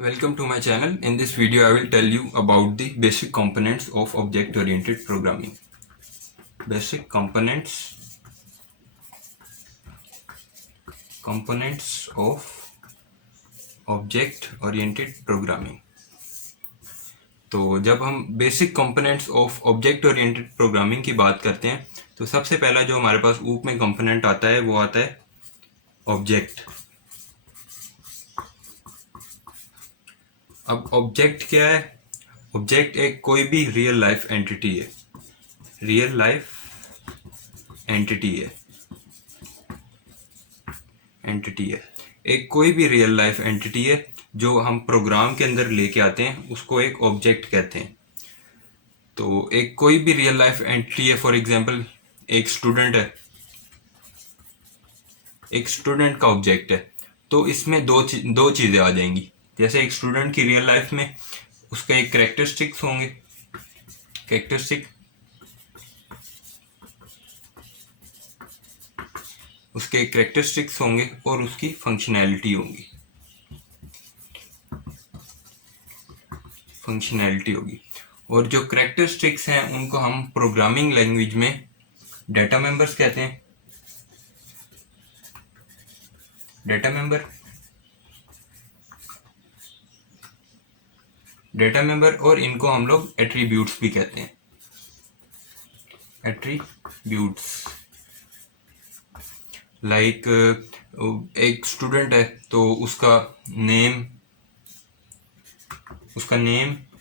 Welcome to my channel. In this video, I will tell you about the basic components of object-oriented programming. Basic components of object-oriented programming. तो जब हम basic components of object oriented programming की बात करते हैं तो सबसे पहला जो हमारे पास ऊप में कंपोनेंट आता है वो आता है ऑब्जेक्ट। अब ऑब्जेक्ट क्या है? ऑब्जेक्ट एक कोई भी रियल लाइफ एंटिटी है। रियल लाइफ एंटिटी है एक कोई भी रियल लाइफ एंटिटी है जो हम प्रोग्राम के अंदर लेके आते हैं उसको एक ऑब्जेक्ट कहते हैं। तो एक कोई भी रियल लाइफ एंटिटी है, फॉर एग्जांपल एक स्टूडेंट है, एक स्टूडेंट का ऑब्जेक्ट है। तो इसमें दो चीज़ें आ जाएंगी। जैसे एक स्टूडेंट की रियल लाइफ में उसका एक कैरेक्टरिस्टिक्स होंगे, उसके कैरेक्टरिस्टिक्स होंगे और उसकी फंक्शनैलिटी होगी। और जो कैरेक्टरिस्टिक्स हैं उनको हम प्रोग्रामिंग लैंग्वेज में डाटा मेंबर्स कहते हैं। डाटा मेंबर और इनको हम लोग एट्रीब्यूट्स भी कहते हैं। एट्रीब्यूट्स लाइक एक स्टूडेंट है तो उसका नेम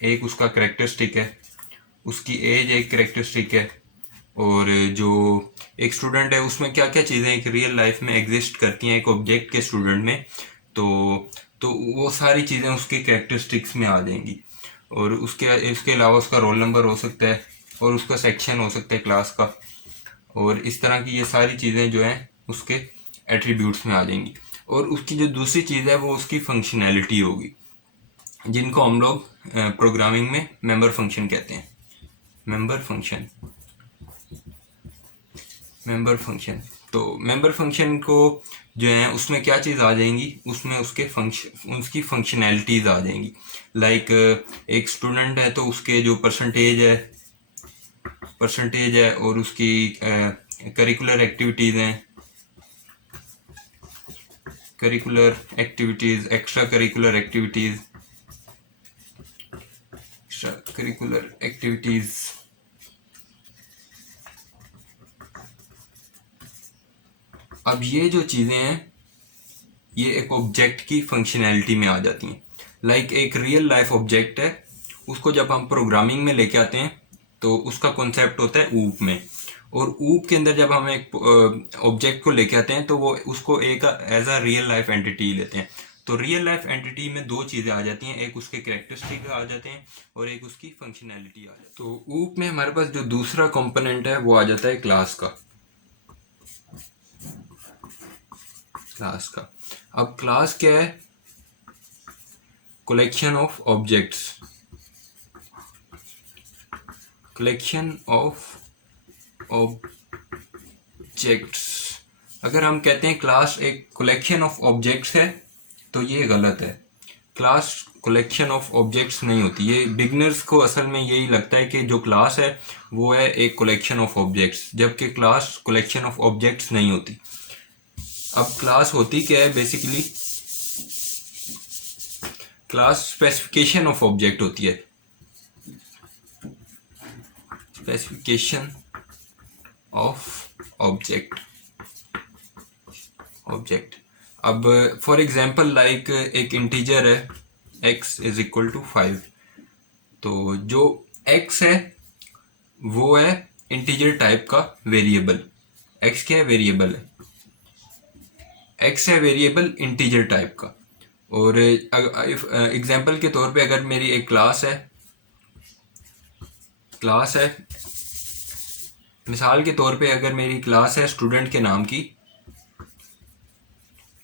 एक उसका कैरेक्टरिस्टिक है, उसकी एज एक कैरेक्टरिस्टिक है, और जो एक स्टूडेंट है उसमें क्या क्या चीज़ें एक रियल लाइफ में एग्जिस्ट करती हैं एक ऑब्जेक्ट के स्टूडेंट में, तो वो सारी चीज़ें उसके कैरेक्टरिस्टिक्स में आ जाएंगी। और इसके अलावा उसका रोल नंबर हो सकता है और उसका सेक्शन हो सकता है क्लास का, और इस तरह की ये सारी चीज़ें जो हैं उसके एट्रीब्यूट्स में आ जाएंगी। और उसकी जो दूसरी चीज़ है वो उसकी फंक्शनैलिटी होगी, जिनको हम लोग प्रोग्रामिंग में मेंबर फंक्शन कहते हैं। मेंबर फंक्शन तो मेंबर फंक्शन को जो है उसमें क्या चीज़ आ जाएंगी, उसमें उसकी फंक्शनैलिटीज़ आ जाएंगी। लाइक एक स्टूडेंट है तो उसके जो परसेंटेज है और उसकी करिकुलर एक्टिविटीज़ हैं, एक्स्ट्रा करिकुलर एक्टिविटीज़। अब ये जो चीज़ें हैं ये एक ऑब्जेक्ट की फंक्शनैलिटी में आ जाती हैं। लाइक एक रियल लाइफ ऑब्जेक्ट है, उसको जब हम प्रोग्रामिंग में लेके आते हैं तो उसका कॉन्सेप्ट होता है ऊप में, और ऊप के अंदर जब हम एक ऑब्जेक्ट को लेके आते हैं तो वो उसको एक as a real life entity लेते हैं। तो रियल लाइफ एंटिटी में दो चीज़ें आ जाती हैं, एक उसके कैरेक्टरिस्टिक आ जाते हैं और एक उसकी फंक्शनैलिटी आ जाती है। तो ऊप में हमारे पास जो दूसरा कंपोनेंट है वो आ जाता है क्लास का। अब क्लास क्या है? Collection of objects. अगर हम कहते हैं क्लास एक कलेक्शन ऑफ ऑब्जेक्ट्स है तो ये गलत है। क्लास कलेक्शन ऑफ ऑब्जेक्ट्स नहीं होती। ये बिगनर्स को असल में यही लगता है कि जो क्लास है वो है एक कलेक्शन ऑफ ऑब्जेक्ट्स, जबकि क्लास कलेक्शन ऑफ ऑब्जेक्ट्स नहीं होती। अब क्लास होती क्या है? Basically class specification of object होती है। Specification of object. अब फॉर एग्जांपल लाइक एक इंटीजर है x इज इक्वल टू 5। तो जो x है वो है इंटीजर टाइप का वेरिएबल। x क्या है? वेरिएबल है। x है वेरिएबल इंटीजर टाइप का। और एग्जांपल के तौर पे अगर मेरी एक क्लास है, मिसाल के तौर पे अगर मेरी क्लास है स्टूडेंट के नाम की,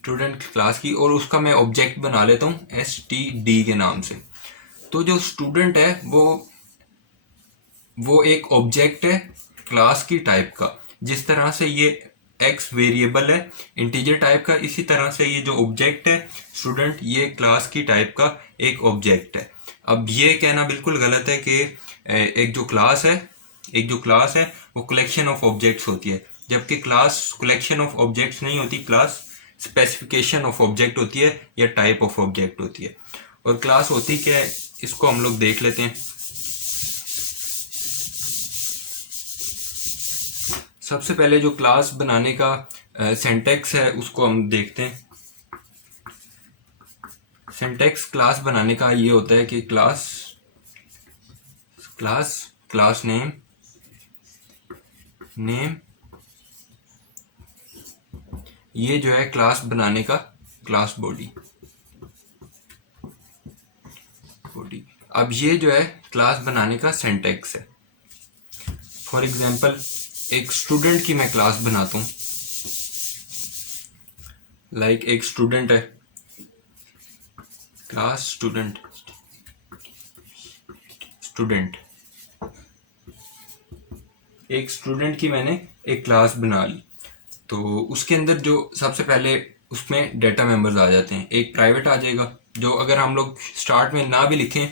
स्टूडेंट क्लास की, और उसका मैं ऑब्जेक्ट बना लेता हूँ std के नाम से। तो जो स्टूडेंट है वो एक ऑब्जेक्ट है क्लास की टाइप का। जिस तरह से ये एक्स वेरिएबल है इंटीजर टाइप का, इसी तरह से ये जो ऑब्जेक्ट है स्टूडेंट, ये क्लास की टाइप का एक ऑब्जेक्ट है। अब ये कहना बिल्कुल गलत है कि एक जो क्लास है वो कलेक्शन ऑफ ऑब्जेक्ट्स होती है, जबकि क्लास कलेक्शन ऑफ ऑब्जेक्ट्स नहीं होती, क्लास स्पेसिफिकेशन ऑफ ऑब्जेक्ट होती है या टाइप ऑफ ऑब्जेक्ट होती है। और क्लास होती क्या है इसको हम लोग देख लेते हैं। सबसे पहले जो क्लास बनाने का सिंटैक्स है उसको हम देखते हैं। सिंटैक्स क्लास बनाने का ये होता है कि क्लास नेम ये जो है क्लास बनाने का क्लास बॉडी। अब ये जो है क्लास बनाने का सिंटैक्स है। फॉर एग्जांपल एक स्टूडेंट की मैं क्लास बनाता हूँ, लाइक एक स्टूडेंट है, क्लास स्टूडेंट एक स्टूडेंट की मैंने एक क्लास बना ली। तो उसके अंदर जो सबसे पहले उसमें डाटा मेंबर्स आ जाते हैं। एक प्राइवेट आ जाएगा, जो अगर हम लोग स्टार्ट में ना भी लिखें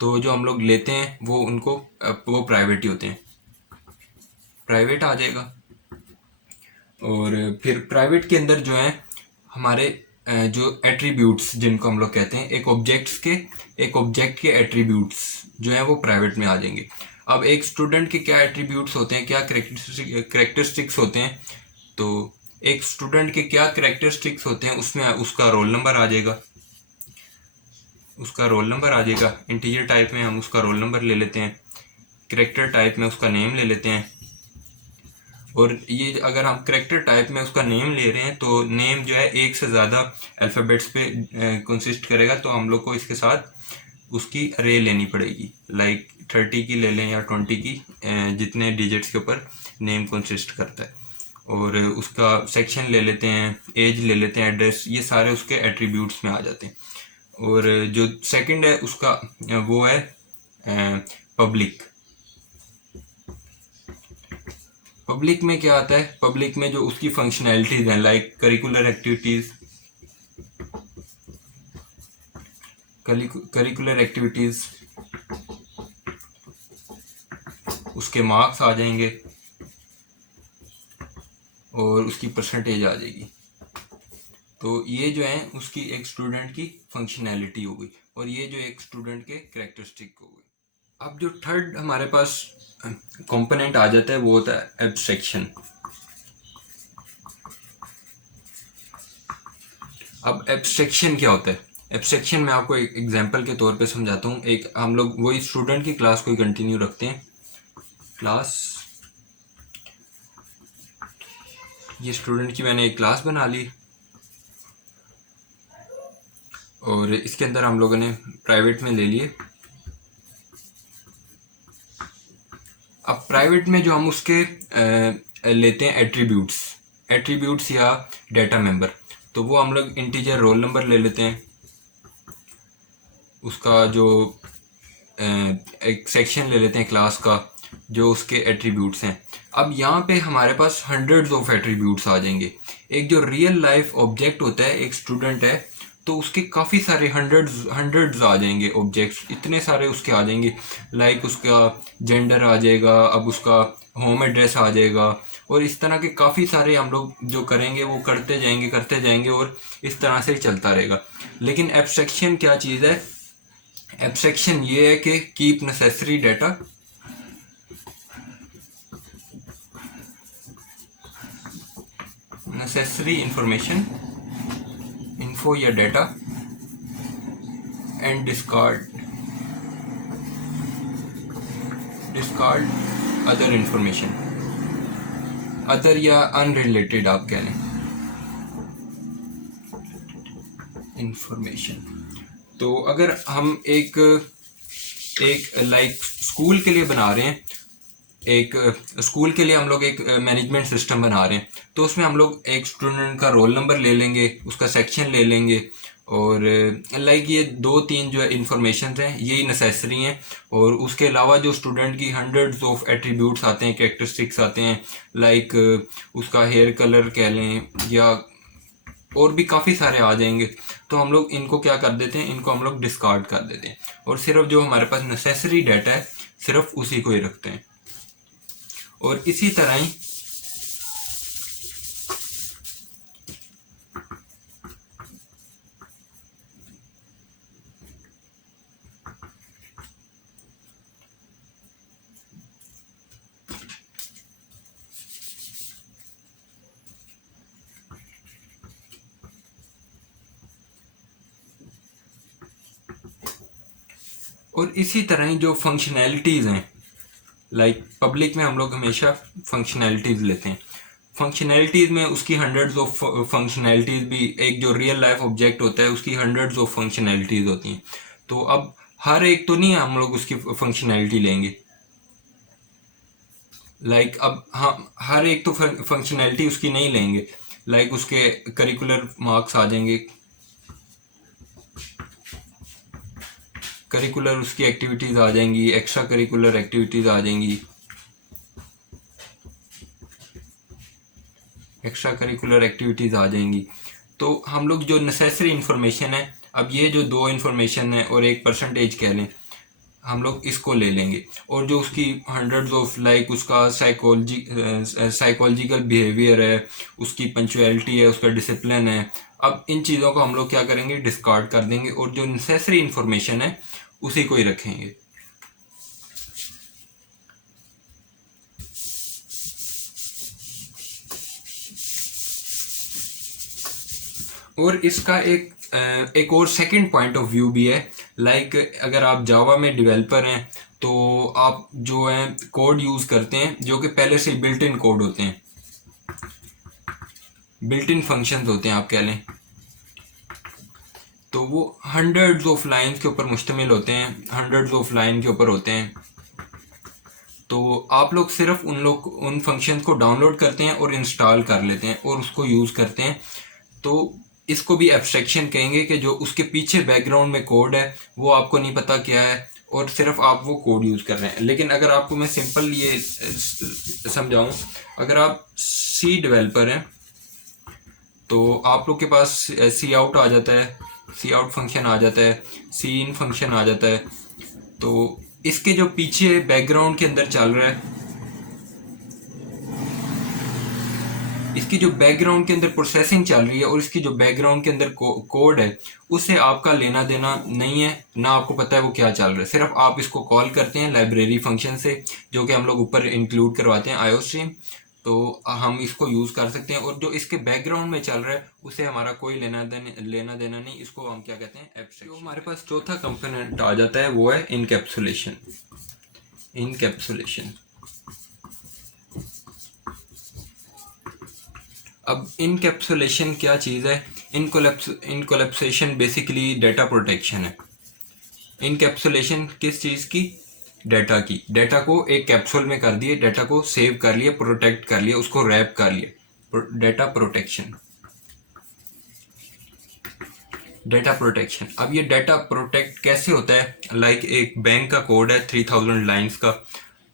तो जो हम लोग लेते हैं वो प्राइवेट ही होते हैं, प्राइवेट आ जाएगा। और फिर प्राइवेट के अंदर जो है हमारे जो एट्रीब्यूट्स जिनको हम लोग कहते हैं, एक ऑब्जेक्ट के एट्रीब्यूट्स जो है वो प्राइवेट में आ जाएंगे। अब एक स्टूडेंट के क्या एट्रीब्यूट्स होते हैं, क्या करेक्टरिस्टिक्स होते हैं, तो एक स्टूडेंट के क्या करेक्टरिस्टिक्स होते हैं उसमें उसका रोल नंबर आ जाएगा। इंटीजर टाइप में हम उसका रोल नंबर ले लेते हैं, करेक्टर टाइप में उसका नेम ले लेते हैं। और ये अगर हम करेक्टर टाइप में उसका नेम ले रहे हैं तो नेम जो है एक से ज़्यादा अल्फ़ाबेट्स पे कंसिस्ट करेगा, तो हम लोग को इसके साथ उसकी अरे लेनी पड़ेगी, लाइक 30 की ले लें या 20 की, जितने डिजिट्स के ऊपर नेम कंसिस्ट करता है। और उसका सेक्शन ले लेते हैं, एज ले लेते हैं, एड्रेस, ये सारे उसके एट्रीब्यूट्स में आ जाते हैं। और जो सेकंड है उसका वो है पब्लिक में क्या आता है, पब्लिक में जो उसकी फंक्शनैलिटीज हैं, लाइक करिकुलर एक्टिविटीज, उसके मार्क्स आ जाएंगे और उसकी परसेंटेज आ जाएगी। तो ये जो है उसकी एक स्टूडेंट की फंक्शनैलिटी हो गई, और ये जो एक स्टूडेंट के कैरेक्टरिस्टिक हो गई। अब जो थर्ड हमारे पास कंपोनेंट आ जाता है वो होता है एब्स्ट्रैक्शन। अब एब्स्ट्रैक्शन क्या होता है? एब्स्ट्रैक्शन मैं आपको एक एग्जांपल के तौर पे समझाता हूँ। एक हम लोग वही स्टूडेंट की क्लास को कंटिन्यू रखते हैं। क्लास, ये स्टूडेंट की मैंने एक क्लास बना ली और इसके अंदर हम लोगों ने प्राइवेट में ले लिए। अब प्राइवेट में जो हम उसके लेते हैं एट्रीब्यूट्स या डाटा मेंबर, तो वो हम लोग इंटीजर रोल नंबर ले लेते हैं। उसका जो एक सेक्शन ले लेते हैं क्लास का जो उसके एट्रीब्यूट्स हैं। अब यहाँ पे हमारे पास हंड्रेड्स ऑफ एट्रीब्यूट्स आ जाएंगे। एक जो रियल लाइफ ऑब्जेक्ट होता है, एक स्टूडेंट है, तो उसके काफ़ी सारे हंड्रेड्स आ जाएंगे ऑब्जेक्ट्स, इतने सारे उसके आ जाएंगे। लाइक उसका जेंडर आ जाएगा, अब उसका होम एड्रेस आ जाएगा, और इस तरह के काफ़ी सारे हम लोग जो करेंगे वो करते जाएंगे और इस तरह से चलता रहेगा। लेकिन एब्स्ट्रैक्शन क्या चीज़ है? एब्स्ट्रैक्शन ये है कि keep necessary data, necessary information, info या data, and discard other information, other या अनरिलेटेड आप कह लें इंफॉर्मेशन। तो अगर हम एक लाइक स्कूल के लिए बना रहे हैं, एक स्कूल के लिए हम लोग एक मैनेजमेंट सिस्टम बना रहे हैं, तो उसमें हम लोग एक स्टूडेंट का रोल नंबर ले लेंगे, उसका सेक्शन ले लेंगे और लाइक ये दो तीन जो इंफॉर्मेशन हैं यही नेसेसरी हैं। और उसके अलावा जो स्टूडेंट की हंड्रेड्स ऑफ एट्रीब्यूट्स आते हैं, कैरेक्टरिस्टिक्स आते हैं, लाइक उसका हेयर कलर कह लें या और भी काफ़ी सारे आ जाएंगे। तो हम लोग इनको क्या कर देते हैं, इनको हम लोग डिस्कार्ड कर देते हैं और सिर्फ जो हमारे पास नेसेसरी डाटा है सिर्फ उसी को ही रखते हैं। और इसी तरह ही जो फंक्शनैलिटीज़ हैं, लाइक पब्लिक में हम लोग हमेशा फंक्शनैलिटीज़ लेते हैं। फंक्शनैलिटीज़ में उसकी हंड्रेड्स ऑफ फंक्शनैलिटीज़ भी, एक जो रियल लाइफ ऑब्जेक्ट होता है उसकी हंड्रेड्स ऑफ फंक्शनैलिटीज़ होती हैं। तो अब हर एक तो नहीं हम लोग उसकी फंक्शनैलिटी लेंगे, लाइक अब हम हर एक तो फंक्शनैलिटी उसकी नहीं लेंगे। लाइक उसके करिकुलर मार्क्स आ जाएंगे, करिकुलर उसकी एक्टिविटीज़ आ जाएंगी, एक्स्ट्रा करिकुलर एक्टिविटीज़ आ जाएंगी, एक्स्ट्रा करिकुलर एक्टिविटीज़ आ जाएंगी। तो हम लोग जो नेसेसरी इन्फॉर्मेशन है, अब ये जो दो इन्फॉर्मेशन है और एक परसेंटेज कह लें, हम लोग इसको ले लेंगे। और जो उसकी हंड्रेड्स ऑफ, लाइक उसका साइकोलॉजिकल बिहेवियर है, उसकी पंचुअलिटी है, उसका डिसिप्लिन है, अब इन चीज़ों को हम लोग क्या करेंगे, डिस्कार्ड कर देंगे और जो नेसेसरी इन्फॉर्मेशन है उसी को ही रखेंगे। और इसका एक और सेकंड पॉइंट ऑफ व्यू भी है। लाइक अगर आप जावा में डेवलपर हैं तो आप जो है कोड यूज़ करते हैं जो कि पहले से बिल्ट इन कोड होते हैं, बिल्ट इन फंक्शंस होते हैं आप कह लें। तो वो हंड्रेड्स ऑफ लाइन्स के ऊपर मुश्तमिल होते हैं, हंड्रेड्स ऑफ लाइन के ऊपर होते हैं। तो आप लोग सिर्फ उन फंक्शंस को डाउनलोड करते हैं और इंस्टॉल कर लेते हैं और उसको यूज़ करते हैं। तो इसको भी एब्स्ट्रैक्शन कहेंगे कि जो उसके पीछे बैकग्राउंड में कोड है वो आपको नहीं पता क्या है और सिर्फ आप वो कोड यूज़ कर रहे हैं। लेकिन अगर आपको मैं सिंपल ये समझाऊं, अगर आप सी डेवलपर हैं तो आप लोग के पास सी आउट आ जाता है, सी आउट फंक्शन आ जाता है, सी इन फंक्शन आ जाता है। तो इसके जो पीछे बैकग्राउंड के अंदर चल रहा है, इसकी जो बैकग्राउंड के अंदर प्रोसेसिंग चल रही है और इसकी जो बैकग्राउंड के अंदर कोड है उससे आपका लेना देना नहीं है, ना आपको पता है वो क्या चल रहा है। सिर्फ आप इसको कॉल करते हैं लाइब्रेरी फंक्शन से, जो कि हम लोग ऊपर इंक्लूड करवाते हैं आईओस्ट्रीम। तो हम इसको यूज़ कर सकते हैं और जो इसके बैकग्राउंड में चल रहा है उससे हमारा कोई लेना देना नहीं। इसको हम क्या कहते हैं, एब्स्ट्रैक्शन। जो हमारे पास चौथा कंपोनेंट आ जाता है वो है इनकैप्सुलेशन। इनकैप्सुलेशन, अब इनकैप्सुलेशन क्या चीज़ है? इनकोलैप्सेशन बेसिकली डाटा प्रोटेक्शन है। इनकैप्सुलेशन किस चीज़ की? डाटा की। डाटा को एक कैप्सूल में कर दिए, डाटा को सेव कर लिया, प्रोटेक्ट कर लिया, उसको रैप कर लिया। Data protection, data protection. अब ये डाटा प्रोटेक्ट कैसे होता है? लाइक एक बैंक का कोड है 3000 लाइन्स का,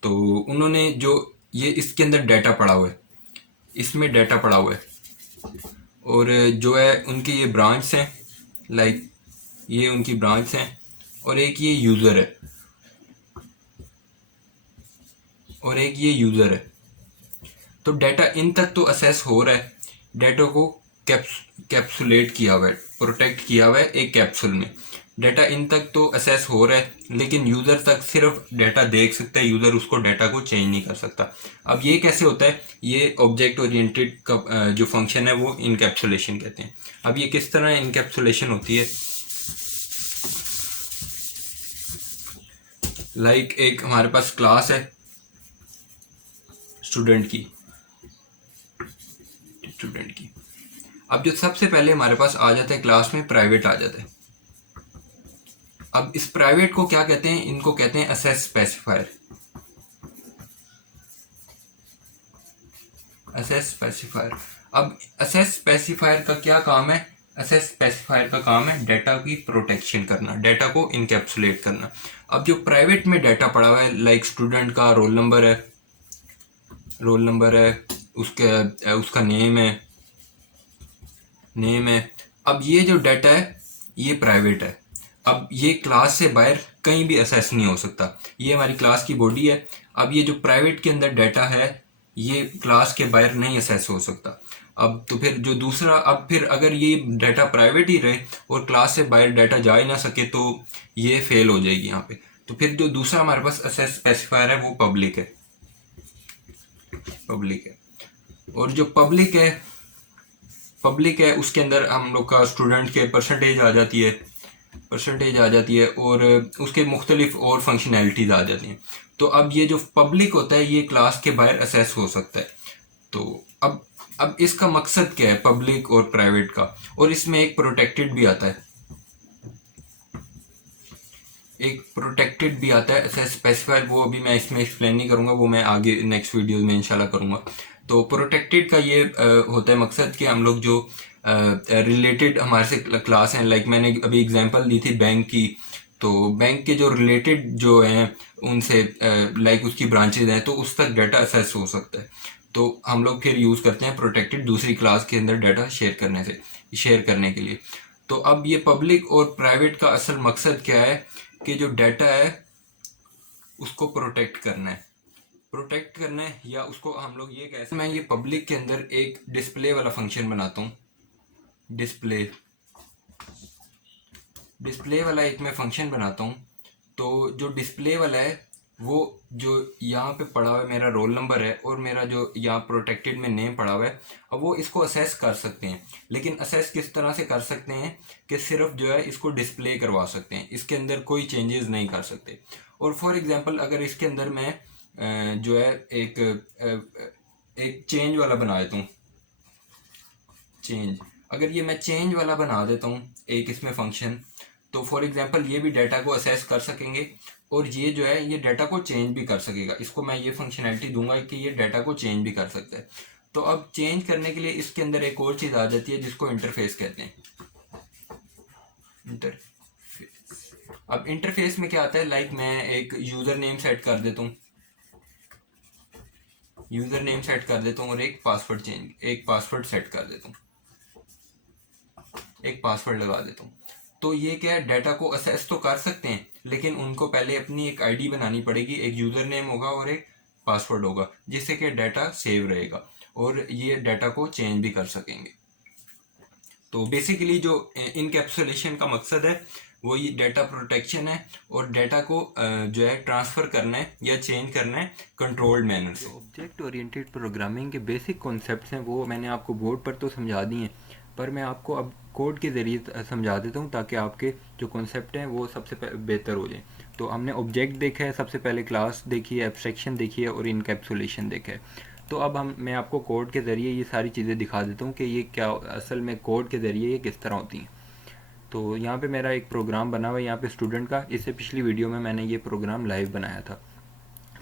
तो उन्होंने जो ये इसके अंदर डाटा पड़ा हुआ है, इसमें डाटा पड़ा हुआ है और जो है उनकी ये ब्रांच हैं, लाइक ये उनकी ब्रांच हैं और एक ये यूज़र है और एक ये यूज़र है। तो डाटा इन तक तो असेस हो रहा है, डाटा को कैप्सुलेट किया हुआ है, प्रोटेक्ट किया हुआ है एक कैप्सूल में। डाटा इन तक तो असेस हो रहा है लेकिन यूज़र तक सिर्फ डाटा देख सकता है, यूज़र उसको डाटा को चेंज नहीं कर सकता। अब ये कैसे होता है? ये ऑब्जेक्ट ओरिएंटेड का जो फंक्शन है वो इनकैप्सुलेशन कहते हैं। अब ये किस तरह इनकैप्सुलेशन होती है? लाइक एक हमारे पास क्लास है स्टूडेंट की, अब जो सबसे पहले हमारे पास आ जाता है क्लास में प्राइवेट आ जाता है। अब इस प्राइवेट को क्या कहते हैं? इनको कहते हैं असेस स्पेसिफायर। Assess specifier. अब असेस स्पेसिफायर का क्या काम है? असेस स्पेसिफायर का काम है डाटा की प्रोटेक्शन करना, डाटा को इनकैप्सुलेट करना। अब जो प्राइवेट में डाटा पड़ा हुआ है, लाइक स्टूडेंट का रोल नंबर है, उसका नेम है। अब ये जो डाटा है ये प्राइवेट है। अब ये क्लास से बाहर कहीं भी असेस नहीं हो सकता। ये हमारी क्लास की बॉडी है। अब ये जो प्राइवेट के अंदर डाटा है ये क्लास के बाहर नहीं असेस हो सकता। अब तो फिर जो दूसरा, अब फिर अगर ये डाटा प्राइवेट ही रहे और क्लास से बाहर डाटा जा ही ना सके तो ये फेल हो जाएगी यहाँ पे। तो फिर जो दूसरा हमारे पास असेस स्पेसिफायर है वो पब्लिक है। और जो पब्लिक है उसके अंदर हम लोग का स्टूडेंट के परसेंटेज आ जाती है और उसके मुख्तलिफ और फंक्शनैलिटीज आ जाती हैं। तो अब ये जो पब्लिक होता है ये क्लास के बाहर असेस हो सकता है। तो अब इसका मकसद क्या है पब्लिक और प्राइवेट का, और इसमें एक प्रोटेक्टेड भी आता है, असेस स्पेसिफायर। वो अभी मैं इसमें एक्सप्लेन नहीं करूंगा, वो मैं आगे नेक्स्ट वीडियो में इंशाल्लाह करूंगा। तो प्रोटेक्टेड का ये होता है मकसद कि हम लोग जो रिलेटेड हमारे से क्लास हैं, लाइक मैंने अभी एग्जांपल दी थी बैंक की, तो बैंक के जो रिलेटेड जो हैं उनसे लाइक उसकी ब्रांचेज हैं तो उस तक डाटा असेस हो सकता है। तो हम लोग फिर यूज़ करते हैं प्रोटेक्टेड दूसरी क्लास के अंदर डाटा शेयर करने के लिए। तो अब ये पब्लिक और प्राइवेट का असल मकसद क्या है कि जो डाटा है उसको प्रोटेक्ट करना है या उसको हम लोग ये कहते हैं, मैं ये पब्लिक के अंदर एक डिस्प्ले वाला फंक्शन बनाता हूँ। डिस्प्ले वाला एक मैं फंक्शन बनाता हूँ। तो जो डिस्प्ले वाला है वो जो यहाँ पे पड़ा हुआ है मेरा रोल नंबर है और मेरा जो यहाँ प्रोटेक्टेड में नेम पड़ा हुआ है, अब वो इसको असेस कर सकते हैं। लेकिन असेस किस तरह से कर सकते हैं कि सिर्फ जो है इसको डिस्प्ले करवा सकते हैं, इसके अंदर कोई चेंजेस नहीं कर सकते। और फॉर एग्जांपल अगर इसके अंदर मैं जो है एक चेंज वाला बना देता हूँ, अगर ये मैं चेंज वाला बना देता हूँ एक इसमें फंक्शन, तो फॉर एग्जांपल ये भी डाटा को असेस कर सकेंगे और ये जो है ये डाटा को चेंज भी कर सकेगा। इसको मैं ये फंक्शनैलिटी दूंगा कि ये डाटा को चेंज भी कर सकता है। तो अब चेंज करने के लिए इसके अंदर एक और चीज़ आ जाती है जिसको इंटरफेस कहते हैं। अब इंटरफेस में क्या आता है, लाइक मैं एक यूज़र नेम सेट कर देता हूँ और एक पासवर्ड सेट कर देता हूँ, एक पासवर्ड लगा देता हूँ। तो ये क्या है, डाटा को असेस तो कर सकते हैं लेकिन उनको पहले अपनी एक आईडी बनानी पड़ेगी, एक यूज़र नेम होगा और एक पासवर्ड होगा जिससे कि डाटा सेव रहेगा और ये डाटा को चेंज भी कर सकेंगे। तो बेसिकली जो इनकैप्सुलेशन का मकसद है वो ये डाटा प्रोटेक्शन है और डाटा को जो है ट्रांसफ़र करना है या चेंज करना है कंट्रोल्ड मैनर से। ऑब्जेक्ट ओरिएंटेड प्रोग्रामिंग के बेसिक कॉन्सेप्ट्स हैं वो मैंने आपको बोर्ड पर तो समझा दिए हैं, पर मैं आपको अब कोड के ज़रिए समझा देता हूँ ताकि आपके जो कॉन्सेप्ट हैं वो सबसे बेहतर हो जाए। तो हमने ऑब्जेक्ट देखा है, सबसे पहले क्लास देखी है, एब्स्ट्रैक्शन देखी है और इनकैप्सुलेशन देखा है। तो अब मैं आपको कोड के ज़रिए ये सारी चीज़ें दिखा देता हूँ कि ये क्या असल में कोड के ज़रिए ये किस तरह होती हैं। तो यहाँ पे मेरा एक प्रोग्राम बना हुआ है यहाँ पे स्टूडेंट का, इससे पिछली वीडियो में मैंने ये प्रोग्राम लाइव बनाया था।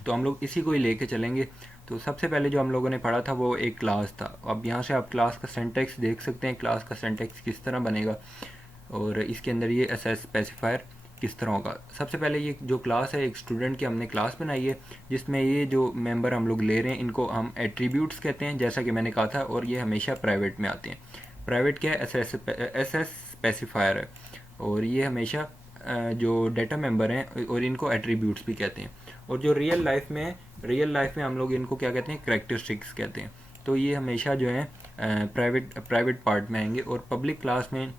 तो हम लोग इसी को ही लेके चलेंगे। तो सबसे पहले जो हम लोगों ने पढ़ा था वो एक क्लास था। अब यहाँ से आप क्लास का सिंटैक्स देख सकते हैं, क्लास का सिंटैक्स किस तरह बनेगा और इसके अंदर ये असेस स्पेसिफायर किस तरह होगा। सबसे पहले ये जो क्लास है एक स्टूडेंट की हमने क्लास बनाई है जिसमें ये जो मेंबर हम लोग ले रहे हैं इनको हम एट्रीब्यूट्स कहते हैं जैसा कि मैंने कहा था, और ये हमेशा प्राइवेट में आते हैं। प्राइवेट क्या है, एसेस स्पेसिफायर है और ये हमेशा जो डाटा मेंबर हैं और इनको एट्रीब्यूट्स भी कहते हैं। और जो रियल लाइफ में हम लोग इनको क्या कहते हैं, कैरेक्टरिस्टिक्स कहते हैं। तो ये हमेशा जो है प्राइवेट पार्ट में आएंगे। और पब्लिक क्लास में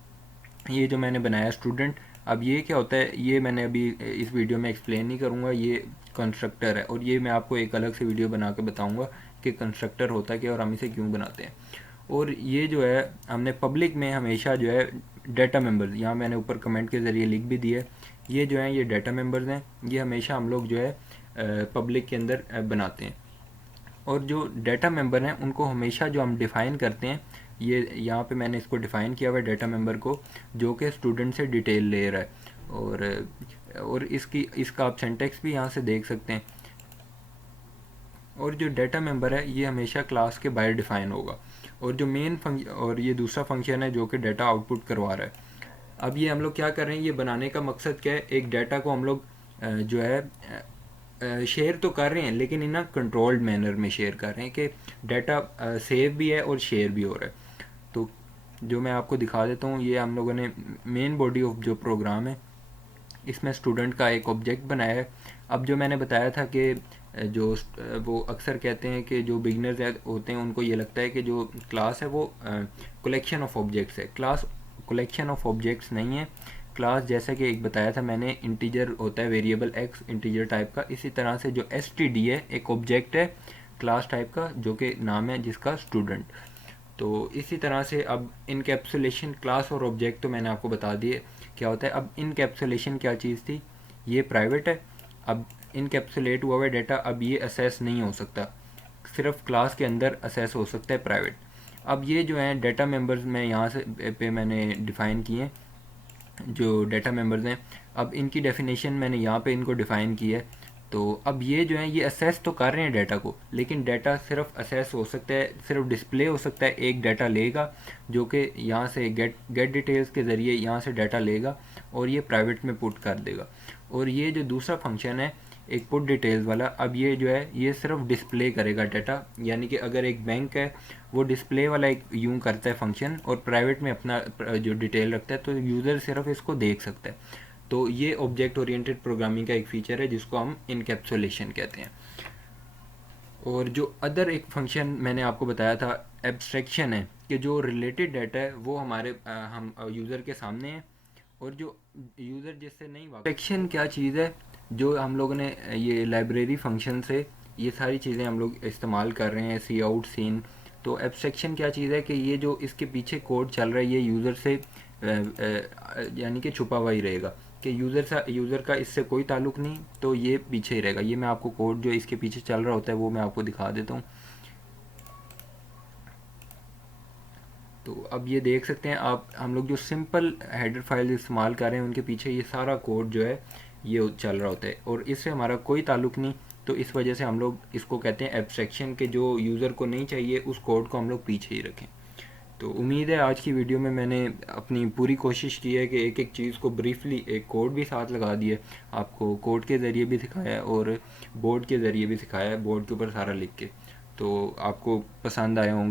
ये जो मैंने बनाया स्टूडेंट, अब ये क्या होता है ये मैंने अभी इस वीडियो में एक्सप्लेन नहीं करूँगा, ये कंस्ट्रक्टर है और ये मैं आपको एक अलग से वीडियो बना के बताऊँगा कि कंस्ट्रक्टर होता है क्या और हम इसे क्यों बनाते हैं। और ये जो है हमने पब्लिक में हमेशा जो है डाटा मेंबर्स, यहाँ मैंने ऊपर कमेंट के ज़रिए लिख भी दिया, ये जो है ये डाटा मेंबर्स हैं, ये हमेशा हम लोग जो है पब्लिक के अंदर बनाते हैं। और जो डाटा मेंबर हैं उनको हमेशा जो हम डिफ़ाइन करते हैं, ये यहाँ पे मैंने इसको डिफ़ाइन किया हुआ है डाटा मेंबर को, जो कि स्टूडेंट से डिटेल ले रहा है। और इसका आप सिंटैक्स भी यहाँ से देख सकते हैं। और जो डाटा मेंबर है ये हमेशा क्लास के बाहर डिफ़ाइन होगा और जो और ये दूसरा फंक्शन है जो कि डाटा आउटपुट करवा रहा है। अब ये हम लोग क्या कर रहे हैं, ये बनाने का मकसद क्या है, एक डाटा को हम लोग जो है शेयर तो कर रहे हैं लेकिन इन कंट्रोल्ड मैनर में शेयर कर रहे हैं कि डाटा सेव भी है और शेयर भी हो रहा है। तो जो मैं आपको दिखा देता हूँ, ये हम लोगों ने मेन बॉडी ऑफ जो प्रोग्राम है इसमें स्टूडेंट का एक ऑब्जेक्ट बनाया है। अब जो मैंने बताया था कि वो अक्सर कहते हैं कि जो बिगनर्स होते हैं उनको ये लगता है कि जो क्लास है वो कलेक्शन ऑफ ऑब्जेक्ट्स है। क्लास कलेक्शन ऑफ ऑब्जेक्ट्स नहीं है। क्लास जैसा कि एक बताया था मैंने, इंटीजर होता है वेरिएबल एक्स इंटीजर टाइप का। इसी तरह से जो एस है एक ऑब्जेक्ट है क्लास टाइप का जो कि नाम है जिसका स्टूडेंट। तो इसी तरह से अब इनकैप्सुलेशन क्लास और ऑब्जेक्ट तो मैंने आपको बता दिए क्या होता है। अब इनकैप्सुलेशन क्या चीज़ थी, ये प्राइवेट है। अब इनकैप्सुलेट हुआ हुआ डाटा अब ये असेस नहीं हो सकता, सिर्फ क्लास के अंदर असेस हो सकता है प्राइवेट। अब ये जो है डाटा मेंबर्स मैं यहाँ से पे मैंने डिफ़ाइन किए हैं, जो डाटा मेंबर्स हैं। अब इनकी डेफिनेशन मैंने यहाँ पे इनको डिफ़ाइन की है। तो अब ये जो है ये असेस तो कर रहे हैं डाटा को, लेकिन डाटा सिर्फ असेस हो सकता है, सिर्फ डिस्प्ले हो सकता है। एक डाटा लेगा जो कि यहाँ से गेट डिटेल्स के ज़रिए यहाँ से डाटा लेगा और ये प्राइवेट में पुट कर देगा। और ये जो दूसरा फंक्शन है एक पुट डिटेल्स वाला, अब ये जो है ये सिर्फ डिस्प्ले करेगा डाटा। यानी कि अगर एक बैंक है वो डिस्प्ले वाला एक यूँ करता है फंक्शन और प्राइवेट में अपना जो डिटेल रखता है, तो यूज़र सिर्फ इसको देख सकता है। तो ये ऑब्जेक्ट ओरिएंटेड प्रोग्रामिंग का एक फ़ीचर है जिसको हम इनकैप्सुलेशन कहते हैं। और जो अदर एक फंक्शन मैंने आपको बताया था एब्स्ट्रैक्शन है, कि जो रिलेटेड डाटा है वो हमारे हम यूज़र के सामने है और जो यूज़र जिससे नहीं वाकिफ। एब्स्ट्रैक्शन क्या चीज़ है, जो हम लोगों ने ये लाइब्रेरी फंक्शन से ये सारी चीज़ें हम लोग इस्तेमाल कर रहे हैं, सी आउट सीन। तो एब्स्ट्रैक्शन क्या चीज़ है कि ये जो इसके पीछे कोड चल रहा है ये यूज़र से यानी कि छुपा हुआ ही रहेगा, कि यूज़र का इससे कोई ताल्लुक़ नहीं, तो ये पीछे ही रहेगा। ये मैं आपको कोड जो इसके पीछे चल रहा होता है वो मैं आपको दिखा देता हूँ। तो अब ये देख सकते हैं आप, हम लोग जो सिंपल हेडर फाइल इस्तेमाल कर रहे हैं उनके पीछे ये सारा कोड जो है ये चल रहा होता है और इससे हमारा कोई ताल्लुक़ नहीं। तो इस वजह से हम लोग इसको कहते हैं एब्स्ट्रैक्शन, के जो यूज़र को नहीं चाहिए उस कोड को हम लोग पीछे ही रखें। तो उम्मीद है आज की वीडियो में मैंने अपनी पूरी कोशिश की है कि एक एक चीज़ को ब्रीफली, एक कोड भी साथ लगा दिए, आपको कोड के ज़रिए भी सिखाया है और बोर्ड के ज़रिए भी सिखाया है, बोर्ड के ऊपर सारा लिख के। तो आपको पसंद आया होंगे।